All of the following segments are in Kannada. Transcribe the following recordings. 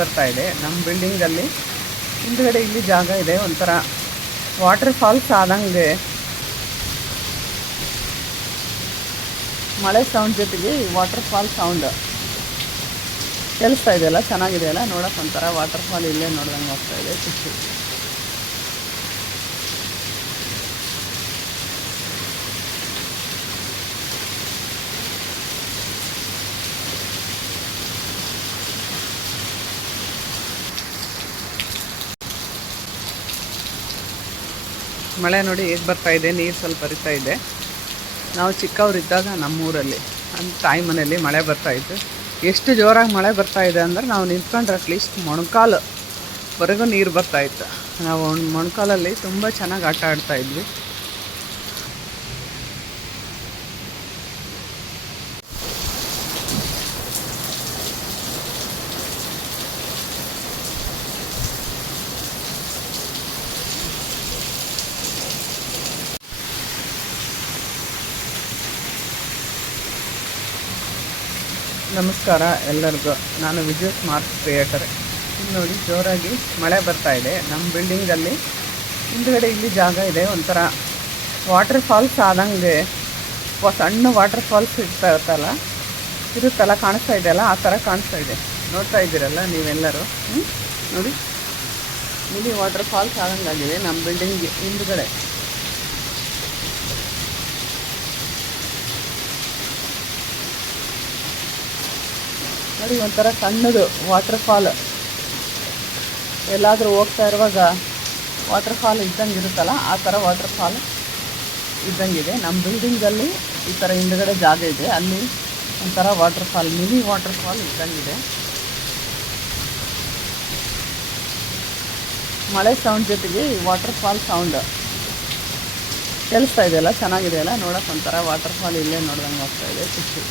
ಬರ್ತಾ ಇದೆ ನಮ್ಮ ಬಿಲ್ಡಿಂಗಲ್ಲಿ. ಹಿಂದುಗಡೆ ಇಲ್ಲಿ ಜಾಗ ಇದೆ, ಒಂಥರ ವಾಟರ್ ಫಾಲ್ಸ್ ಆದಂಗೆ. ಮಳೆ ಸೌಂಡ್ ಜೊತೆಗೆ ವಾಟರ್ ಫಾಲ್ ಸೌಂಡ್ ಕೇಳಿಸ್ತಾ ಇದೆಯಲ್ಲ, ಚೆನ್ನಾಗಿದೆಯಲ್ಲ ನೋಡೋಕೆ. ಒಂಥರ ವಾಟರ್ ಫಾಲ್ ಇಲ್ಲೇ ನೋಡ್ದಂಗೆ ಹೋಗ್ತಾ ಇದೆ, ಖುಷಿ. ಮಳೆ ನೋಡಿ ಹೇಗೆ ಬರ್ತಾ ಇದೆ, ನೀರು ಸ್ವಲ್ಪ ಹರಿತಾ ಇದೆ. ನಾವು ಚಿಕ್ಕವರಿದ್ದಾಗ ನಮ್ಮೂರಲ್ಲಿ ತಾಯಿ ಮನೆಯಲ್ಲಿ ಮಳೆ ಬರ್ತಾಯಿತ್ತು. ಎಷ್ಟು ಜೋರಾಗಿ ಮಳೆ ಬರ್ತಾ ಇದೆ ಅಂದರೆ ನಾವು ನಿಂತ್ಕೊಂಡ್ರೆ ಅಟ್ಲೀಸ್ಟ್ ಮೊಣಕಾಲವರೆಗೂ ನೀರು ಬರ್ತಾಯಿತ್ತು. ನಾವು ಮೊಣಕಾಲಲ್ಲಿ ತುಂಬ ಚೆನ್ನಾಗಿ ಆಟ ಆಡ್ತಾಯಿದ್ವಿ. ನಮಸ್ಕಾರ ಎಲ್ಲರಿಗೂ, ನಾನು ವಿಜಯ್ ಸ್ಮಾರ್ಟ್ ಕ್ರಿಯೇಟರ್. ಇಲ್ಲಿ ನೋಡಿ ಜೋರಾಗಿ ಮಳೆ ಬರ್ತಾ ಇದೆ ನಮ್ಮ ಬಿಲ್ಡಿಂಗಲ್ಲಿ. ಹಿಂದುಗಡೆ ಇಲ್ಲಿ ಜಾಗ ಇದೆ, ಒಂಥರ ವಾಟರ್ ಫಾಲ್ಸ್ ಆದಂಗೆ. ಸಣ್ಣ ವಾಟರ್ ಫಾಲ್ಸ್ ಇರುತ್ತಲ್ಲ, ಕಾಣಿಸ್ತಾ ಇದೆಯಲ್ಲ, ಆ ಥರ ಕಾಣಿಸ್ತಾ ಇದೆ. ನೋಡ್ತಾ ಇದ್ದೀರಲ್ಲ ನೀವೆಲ್ಲರೂ. ನೋಡಿ, ಮಿನಿ ವಾಟರ್ ಫಾಲ್ಸ್ ಆದಂಗಾಗಿದೆ ನಮ್ಮ ಬಿಲ್ಡಿಂಗ್ ಹಿಂದುಗಡೆ. ನೋಡಿ, ಒಂಥರ ಸಣ್ಣದು ವಾಟರ್ ಫಾಲ್. ಎಲ್ಲಾದರೂ ಹೋಗ್ತಾ ಇರುವಾಗ ವಾಟರ್ ಫಾಲ್ ಇದ್ದಂಗೆ ಇರುತ್ತಲ್ಲ, ಆ ಥರ ವಾಟರ್ ಫಾಲ್ ಇದ್ದಂಗಿದೆ ನಮ್ಮ ಬಿಲ್ಡಿಂಗಲ್ಲಿ. ಈ ಥರ ಹಿಂದುಗಡೆ ಜಾಗ ಇದೆ, ಅಲ್ಲಿ ಒಂಥರ waterfall, mini waterfall ಇದ್ದಂಗಿದೆ. ಮಳೆ ಸೌಂಡ್ ಜೊತೆಗೆ ವಾಟರ್ ಫಾಲ್ ಸೌಂಡ್ ಕೇಳಿಸ್ತಾ ಇದೆಯಲ್ಲ, ಚೆನ್ನಾಗಿದೆಯಲ್ಲ ನೋಡೋಕೆ. ಒಂಥರ ವಾಟರ್ ಫಾಲ್ ಇಲ್ಲೇ ನೋಡ್ದಂಗೆ ಹೋಗ್ತಾ ಇದೆ, ಖುಷಿ.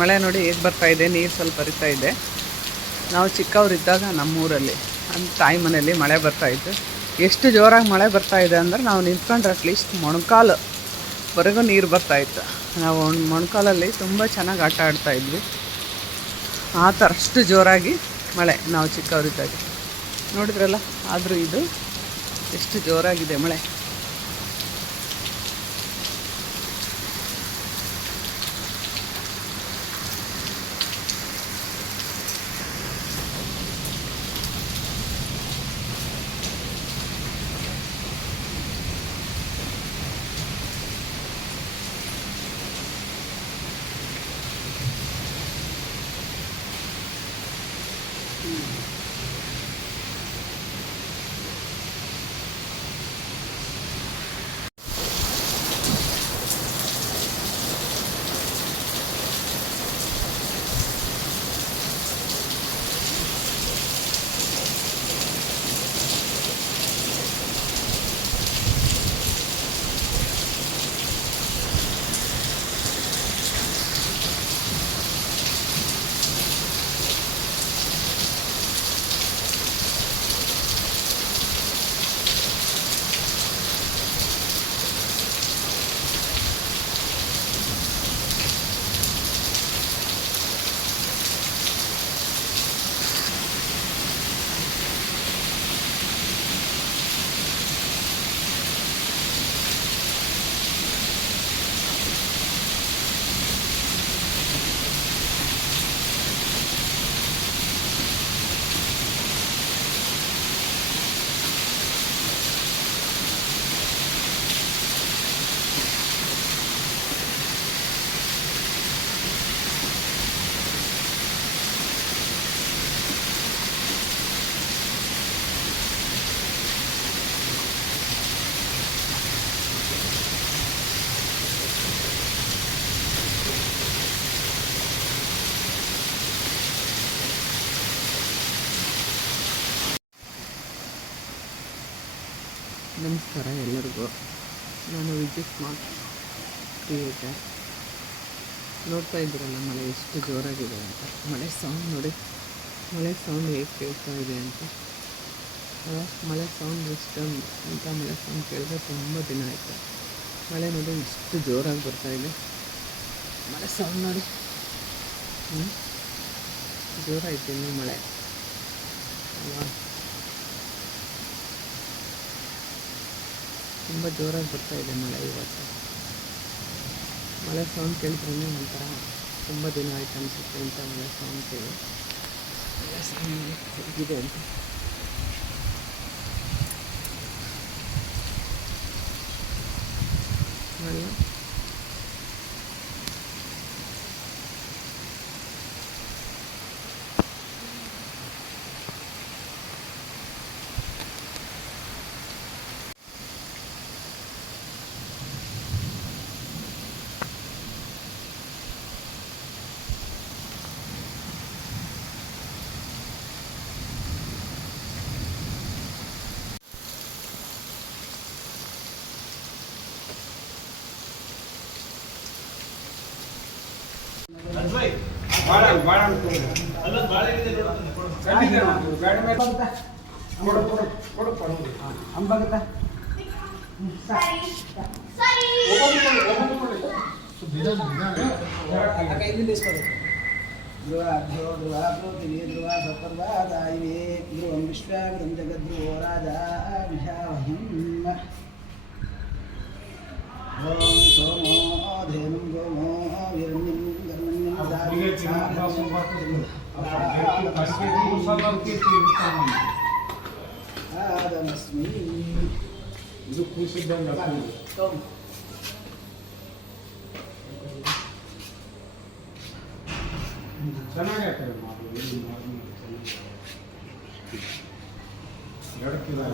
ಮಳೆ ನೋಡಿ ಹೇಗೆ ಬರ್ತಾ ಇದೆ, ನೀರು ಸ್ವಲ್ಪ ಹರಿತಾ ಇದೆ. ನಾವು ಚಿಕ್ಕವರಿದ್ದಾಗ ನಮ್ಮೂರಲ್ಲಿ ತಾಯಿ ಮನೆಯಲ್ಲಿ ಮಳೆ ಬರ್ತಾಯಿತ್ತು. ಎಷ್ಟು ಜೋರಾಗಿ ಮಳೆ ಬರ್ತಾ ಇದೆ ಅಂದರೆ ನಾವು ನಿಂತ್ಕೊಂಡ್ರೆ ಅಟ್ಲೀಸ್ಟ್ ಮೊಣಕಾಲವರೆಗೂ ನೀರು ಬರ್ತಾಯಿತ್ತು. ನಾವು ಮೊಣಕಾಲಲ್ಲಿ ತುಂಬ ಚೆನ್ನಾಗಿ ಆಟ ಆಡ್ತಾಯಿದ್ವಿ. ಆ ಥರ ಅಷ್ಟು ಜೋರಾಗಿ ಮಳೆ ನಾವು ಚಿಕ್ಕವರಿದ್ದಾಗ. ನೋಡಿದ್ರಲ್ಲ, ಆದರೂ ಇದು ಎಷ್ಟು ಜೋರಾಗಿದೆ ಮಳೆ. ನಮಸ್ಕಾರ ಎಲ್ಲರಿಗೂ, ನಾನು ವಿಜಯ್ ಸ್ಮಾರ್ಟ್ ಕ್ರಿಯೇಟರ್. ನೋಡ್ತಾ ಇದ್ದೀರಲ್ಲ ಮಳೆ ಎಷ್ಟು ಜೋರಾಗಿದೆ ಅಂತ. ಮಳೆ ಸೌಂಡ್ ನೋಡಿ, ಮಳೆ ಸೌಂಡ್ ಹೇಗೆ ಕೇಳ್ತಾ ಇದೆ ಅಂತ. ಮಳೆ ಸೌಂಡ್ ಇಷ್ಟೊಂದು ಅಂತ ಮಳೆ ಸೌಂಡ್ ಕೇಳಿದ್ರೆ ತುಂಬ ದಿನ ಆಯಿತು. ಮಳೆ ನೋಡಿ ಇಷ್ಟು ಜೋರಾಗಿ ಬರ್ತಾಯಿದೆ. ಮಳೆ ಸೌಂಡ್ ನೋಡಿ, ಜೋರಾಯಿತು ಇನ್ನು ಮಳೆ ಅಲ್ವಾ. ತುಂಬ ಜೋರಾಗಿ ಬರ್ತಾಯಿದೆ ಮಳೆ ಇವತ್ತು. ಮಳೆ ಸೌಂಡ್ ಕೇಳಿದ್ರೇ ಒಂಥರ ತುಂಬ ದಿನ ಆಯ್ತು ಅನಿಸುತ್ತೆ ಅಂತ ಮಳೆ ಸೌಂಡ್ ಕೇಳಿ. ಮಳೆ ಸೌಂಡ್ ಹೇಗಿದೆ ಅಂತ ಮಳೆ ಧ್ರುವಂ ವಿಶ್ವಾಮಿತ್ರಂ ಜಗದ್ಧ್ರುವೋ ರಾಜಾ ವಿಷಾವಹಿಂ ಓಂ ಸೋಮೋ ಧೇನುಂ ಗೋಮೋ ವಿರಣ್ಯಂ ಗರ್ಮಣ್ಯಂ ಆದಮಸ್ಮಿ. ಇದು ಕೂಸಿದ್ದಂಗೆ ಚೆನ್ನಾಗೈತೆ ಎರಡು ಕಿಲೋ